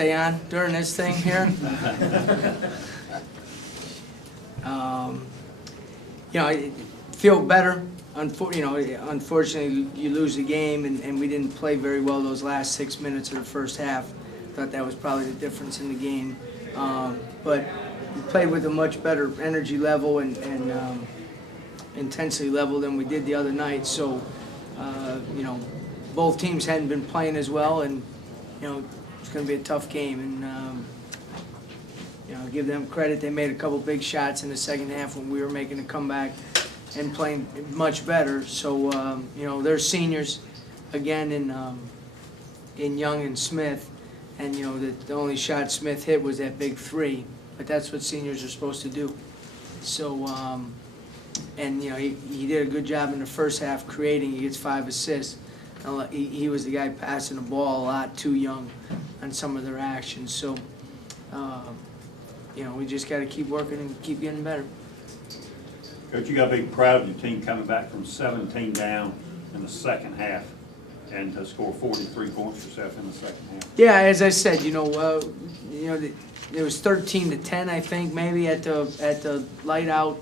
Stay on during this thing here. I feel better. Unfortunately, you lose the game, and we didn't play very well those last 6 minutes of the first half. Thought that was probably the difference in the game. But we played with a much better energy level and intensity level than we did the other night. So, both teams hadn't been playing as well, and it's going to be a tough game. And give them credit. They made a couple big shots in the second half when we were making a comeback and playing much better. So they're seniors again in Young and Smith, and the only shot Smith hit was that big three. But that's what seniors are supposed to do. So he did a good job in the first half creating. He gets 5 assists. He was the guy passing the ball a lot too young on some of their actions. So we just got to keep working and keep getting better. Coach, you got to be proud of your team coming back from 17 down in the second half and to score 43 points yourself in the second half. Yeah, as I said, it was 13-10, I think, maybe at the light out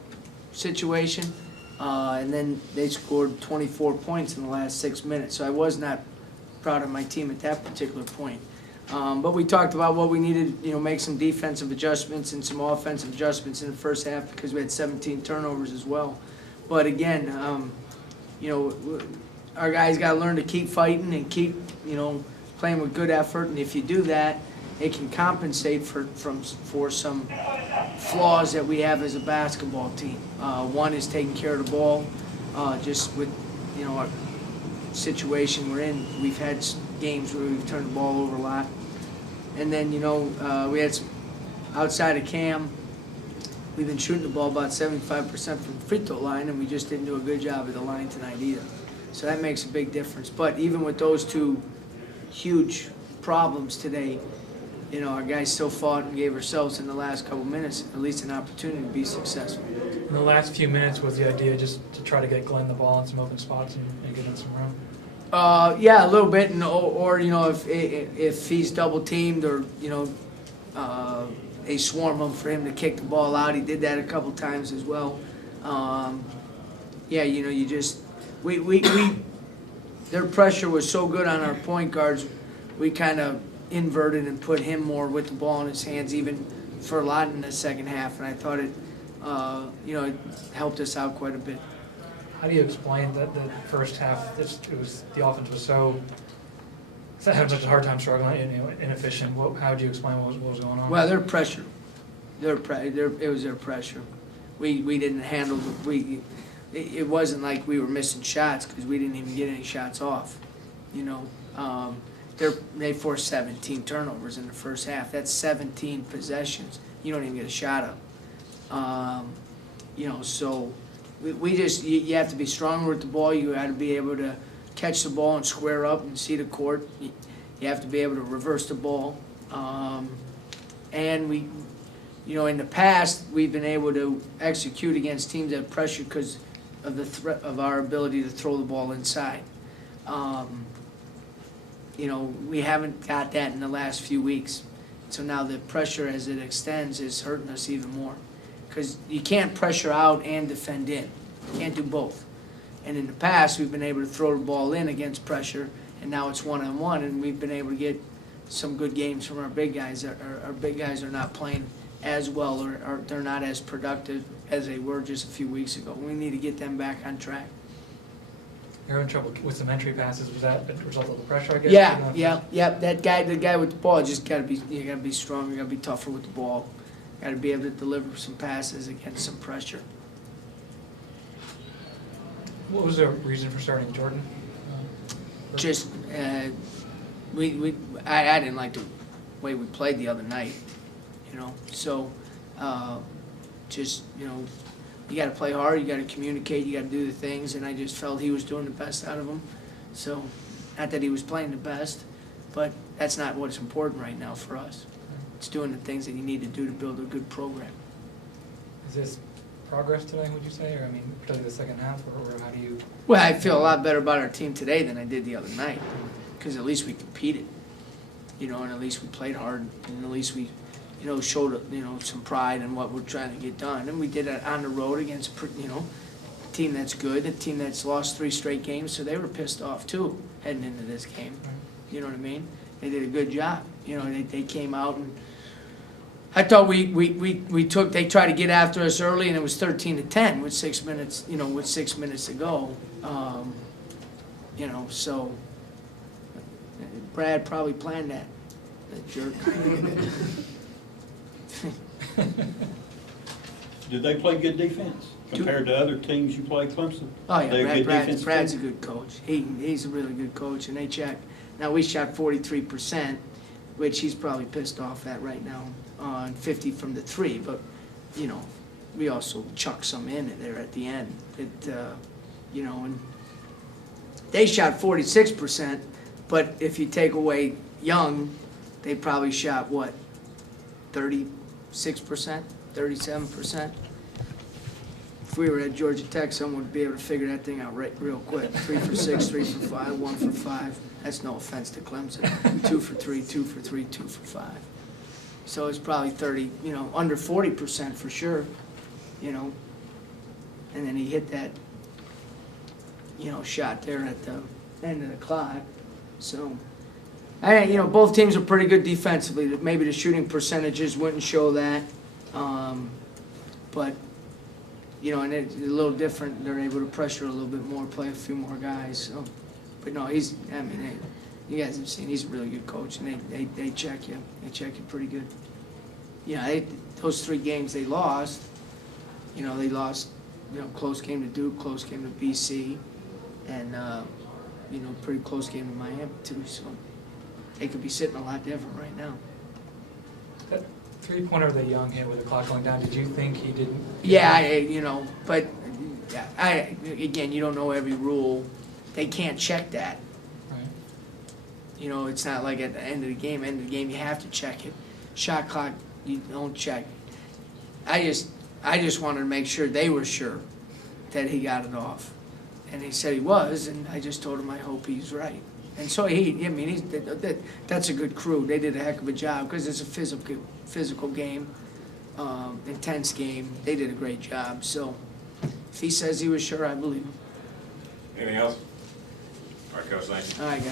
situation, and then they scored 24 points in the last 6 minutes. So I was not proud of my team at that particular point. But we talked about what we needed, make some defensive adjustments and some offensive adjustments in the first half because we had 17 turnovers as well. But again, our guys got to learn to keep fighting and keep, playing with good effort. And if you do that, it can compensate for some flaws that we have as a basketball team. One is taking care of the ball. Just with, our situation we're in, we've had games where we've turned the ball over a lot. And then, we had some, outside of Cam, we've been shooting the ball about 75% from the free throw line, and we just didn't do a good job at the line tonight either. So that makes a big difference. But even with those two huge problems today, our guys still fought and gave ourselves in the last couple minutes at least an opportunity to be successful. In the last few minutes was the idea just to try to get Glenn the ball in some open spots and get in some room? Yeah, a little bit, or if he's double teamed or they swarm him for him to kick the ball out. He did that a couple times as well. Their pressure was so good on our point guards, we kind of inverted and put him more with the ball in his hands, even for a lot in the second half, and I thought it helped us out quite a bit. How do you explain that the first half, the offense was so having such a hard time struggling, inefficient? How do you explain what was going on? Well, their pressure. It was their pressure. We didn't handle it wasn't like we were missing shots because we didn't even get any shots off. They forced 17 turnovers in the first half. That's 17 possessions. You don't even get a shot up. So. You have to be stronger with the ball. You got to be able to catch the ball and square up and see the court. You have to be able to reverse the ball. And we, in the past, we've been able to execute against teams that pressure because of the threat of our ability to throw the ball inside. We haven't got that in the last few weeks. So now the pressure as it extends is hurting us even more. Because you can't pressure out and defend in. You can't do both. And in the past, we've been able to throw the ball in against pressure, and now it's one-on-one, and we've been able to get some good games from our big guys. Our big guys are not playing as well, or they're not as productive as they were just a few weeks ago. We need to get them back on track. You're having trouble with some entry passes. Was that a result of the pressure, I guess? Yeah. The guy with the ball, you gotta be strong. You gotta be tougher with the ball. Got to be able to deliver some passes against some pressure. What was the reason for starting Jordan? I didn't like the way we played the other night, So, you got to play hard. You got to communicate. You got to do the things, and I just felt he was doing the best out of them. So, not that he was playing the best, but that's not what's important right now for us. It's doing the things that you need to do to build a good program. Is this progress today, would you say? Or, particularly the second half, or how do you... Well, I feel a lot better about our team today than I did the other night, because at least we competed. you know, and at least we played hard, and at least we, you know, showed, you know, some pride in what we're trying to get done. And we did it on the road against, you know, a team that's good, a team that's lost 3 straight games, so they were pissed off too, heading into this game. You know what I mean? They did a good job. You know, they came out, and I thought they tried to get after us early, and it was 13-10 with 6 minutes, you know, with 6 minutes to go. You know, so Brad probably planned that jerk. Did they play good defense compared to other teams you played, Clemson? Oh, They a yeah, good Brad's defensive a team? good coach. He's a really good coach, and they check. Now, we shot 43%, which he's probably pissed off at right now, on 50 from the 3, but, you know, we also chucked some in there at the end. You know, and they shot 46%, but if you take away Young, they probably shot, what, 36%, 37%? If we were at Georgia Tech, someone would be able to figure that thing out real quick. 3 for 6, 3 for 5, 1 for 5. That's no offense to Clemson. 2 for 3, 2 for 3, 2 for 5. So it's probably 30, you know, under 40% for sure, you know. And then he hit that, you know, shot there at the end of the clock. So, you know, both teams are pretty good defensively. Maybe the shooting percentages wouldn't show that. But, you know, and it's a little different. They're able to pressure a little bit more, play a few more guys. So, but no, you guys have seen, he's a really good coach, and they check you. They check you pretty good. Yeah, those 3 games they lost, you know, you know, close game to Duke, close game to BC, and, you know, pretty close game to Miami too, so they could be sitting a lot different right now. That 3-pointer that Young hit with the clock going down, did you think he didn't? Yeah, you know, but again, you don't know every rule. They can't check that. Right. You know, it's not like at the end of the game. End of the game, you have to check it. Shot clock, you don't check. I just wanted to make sure they were sure that he got it off, and he said he was, and I just told him I hope he's right. And so that's a good crew. They did a heck of a job because it's a physical game, intense game. They did a great job. So if he says he was sure, I believe him. Anything else? All right, Coach, thank you. All right, guys.